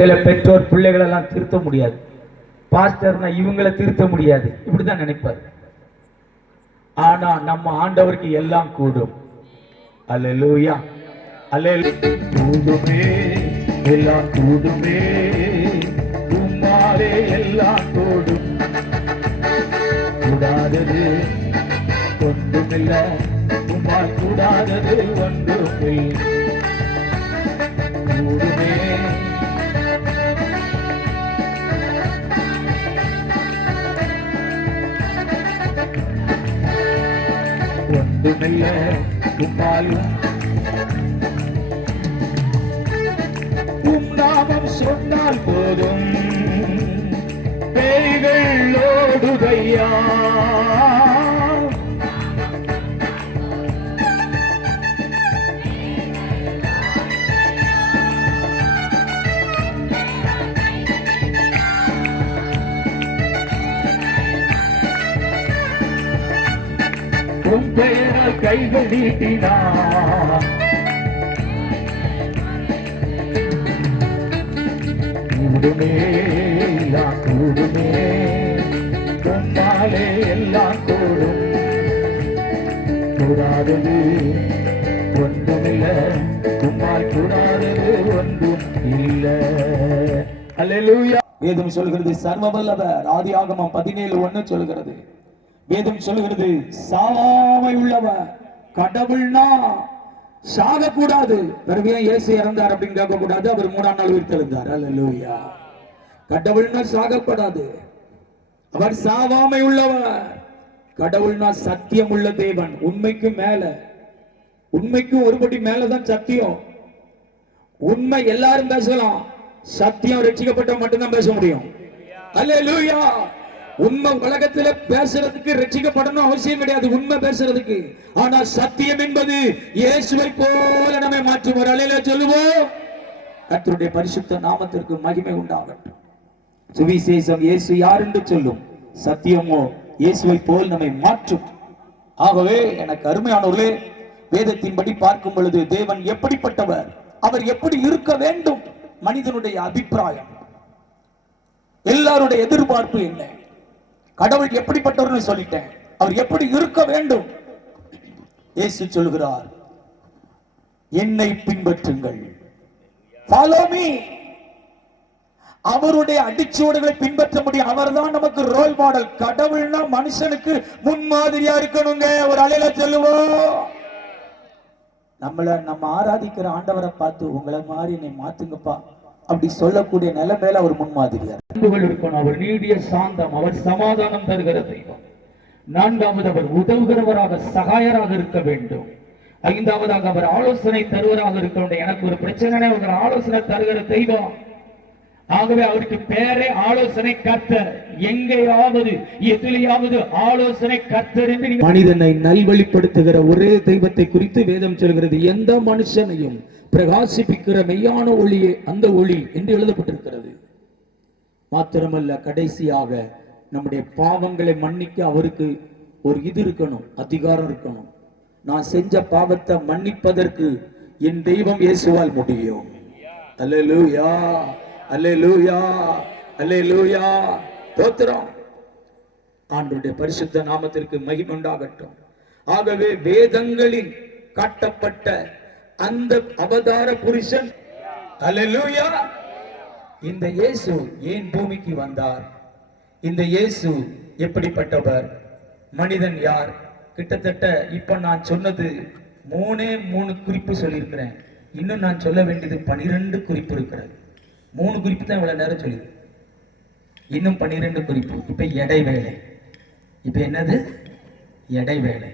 சில பெற்றோர் பிள்ளைகளெல்லாம் திருத்த முடியாது, பாஸ்டர்னா இவங்களை திருத்த முடியாது, இப்படிதான் நினைப்பார். ஆனா நம்ம ஆண்டவருக்கு எல்லாம் கூடும். அல்லேலூயா, அல்லேலூயா. கூடுமே, எல்லாம் கூடுமே, உம்மாலே எல்லாம் கூடும். கூடாதது ஒன்றுமில்லை, உம்மால் கூடாதது ஒன்றுமில்லை. கூடுமே, ஒன்றுமில்லை, உம்மாலும் உம் நாமம் சொன்னால் போதும் பேய்கள் ஓடுதையா. உன் பெயரால் கைகள் நீட்டினார், கூடுமே, எல்லாம் கூடுமே, உம்மாலே எல்லாம் கூடும். கூடாதது ஒன்றுமில்லை, உம்மால் கூடாதது ஒன்றும் இல்லை. அல்லேலூயா. வேதம் சொல்கிறது சர்வவல்லவர். ஆதியாகமம் 17:1 சொல்கிறது. வேதம் சொல்கிறது சாவாமை உள்ளவர். கடவுள்னா சாகக்கூடாது. பிறகு இயேசு இறந்தார் அப்படின்னு கேட்க கூடாது, அவர் 3ஆம் நாள் உயிர்த்தெழுந்தார். அல்லேலூயா. கடவுள்னா சாகக்கூடாது, அவர் சாவாமை உள்ளவர். கடவுள்னா சத்தியம் உள்ள தேவன். உண்மைக்கு மேல, உண்மைக்கு ஒருபடி மேலதான் சத்தியம். உண்மை எல்லாரும் பேசலாம், சத்தியம் ரட்சிக்கப்பட்ட மட்டும்தான் பேச முடியும். அல்லேலூயா. உண்மை உலகத்துல பேசுறதுக்கு ரட்சிக்கப்படணும் அவசியம் கிடையாது, உண்மை பேசுறதுக்கு. ஆனா சத்தியம் என்பது இயேசுவை போல நம்மை மாற்றும். ஒரு அலையில சொல்லுவோம். கர்த்தருடைய பரிசுத்த நாமத்திற்கு மகிமை உண்டாகட்டும். சுவிசேஷம் இயேசு யார் என்று சொல்லும், சத்தியமோ இயேசுவை போல் நம்மை மாற்றும். ஆகவே எனக்கு அருமையானவர்களே, வேதத்தின்படி பார்க்கும் பொழுது தேவன் எப்படிப்பட்டவர், அவர் எப்படி இருக்க வேண்டும், மனிதனுடைய அபிப்பிராயம், எல்லாருடைய எதிர்பார்ப்பு என்ன, கடவுள் எப்படிப்பட்டவர்னு சொல்லிட்டேன், அவர் எப்படி இருக்க வேண்டும். இயேசு சொல்கிறார், என்னை பின்பற்றுங்கள், ஃபாலோ மீ. அவருடைய அடிச்சுவடுகளை பின்பற்ற முடியும். அவர்தான் நமக்கு ரோல் மாடல். கடவுள்னா மனுஷனுக்கு முன்மாதிரியா இருக்கணுங்க. ஒரு அலையில சொல்லுவோம். நம்ம ஆராதிக்கிற ஆண்டவரை பார்த்து உங்களை மாதிரி என்னை மாத்துங்கப்பா அப்படி சொல்லக்கூடிய நிலைமையில அவர் முன்மாதிரியா இருக்கணும். அவர் நீடிய சாந்தம், அவர் சமாதானம் தருகிற தெய்வம். 4வது அவர் உதவுகிறவராக சகாயராக இருக்க வேண்டும். 5வதாக அவர் ஆலோசனை தருவராக இருக்க வேண்டும். எனக்கு ஒரு பிரச்சனை, அவர் ஆலோசனை தருகிற தெய்வம். ஆகவே அவருக்கு பேரே ஆலோசனை கர்த்தர். எங்கேயாவது எதிலையாவது ஆலோசனை கர்த்தர் என்று மனிதனை நல்வழிப்படுத்துகிற ஒரே தெய்வத்தை குறித்து வேதம் சொல்கிறது. எந்த மனுஷனையும் பிரகாசிப்பிக்கிற மெய்யான ஒளியே அந்த ஒளி என்று எழுதப்பட்டிருக்கிறது. மாத்திரமல்ல, கடைசியாக நம்முடைய பாவங்களை மன்னிக்க அவருக்கு ஒரு இது இருக்கணும், அதிகாரம் இருக்கணும். நான் செஞ்ச பாவத்தை மன்னிப்பதற்கு என் தெய்வம் இயேசுவால் முடியும். அல்லேலூயா, அல்லேலூயா, அல்லேலூயா. ஸ்தோத்திரம். ஆண்டவருடைய பரிசுத்த நாமத்திற்கு மகிமை உண்டாகட்டும். ஆகவே வேதங்களில் காட்டப்பட்ட அந்த அவதார புருஷன், அல்லேலூயா, இந்த இயேசு ஏன் பூமிக்கு வந்தார், இந்த இயேசு எப்படிப்பட்டவர், மனிதன் யார், கிட்டத்தட்ட இப்ப நான் சொன்னது 3 குறிப்பு சொல்லியிருக்கிறேன். இன்னும் நான் சொல்ல வேண்டியது 12 குறிப்பு இருக்கிறது. 3 குறிப்பு தான் இவ்வளவு நேரம் சொல்லி, இன்னும் 12 குறிப்பு. இப்ப இடைவேளை. இப்ப என்னது? இடைவேளை.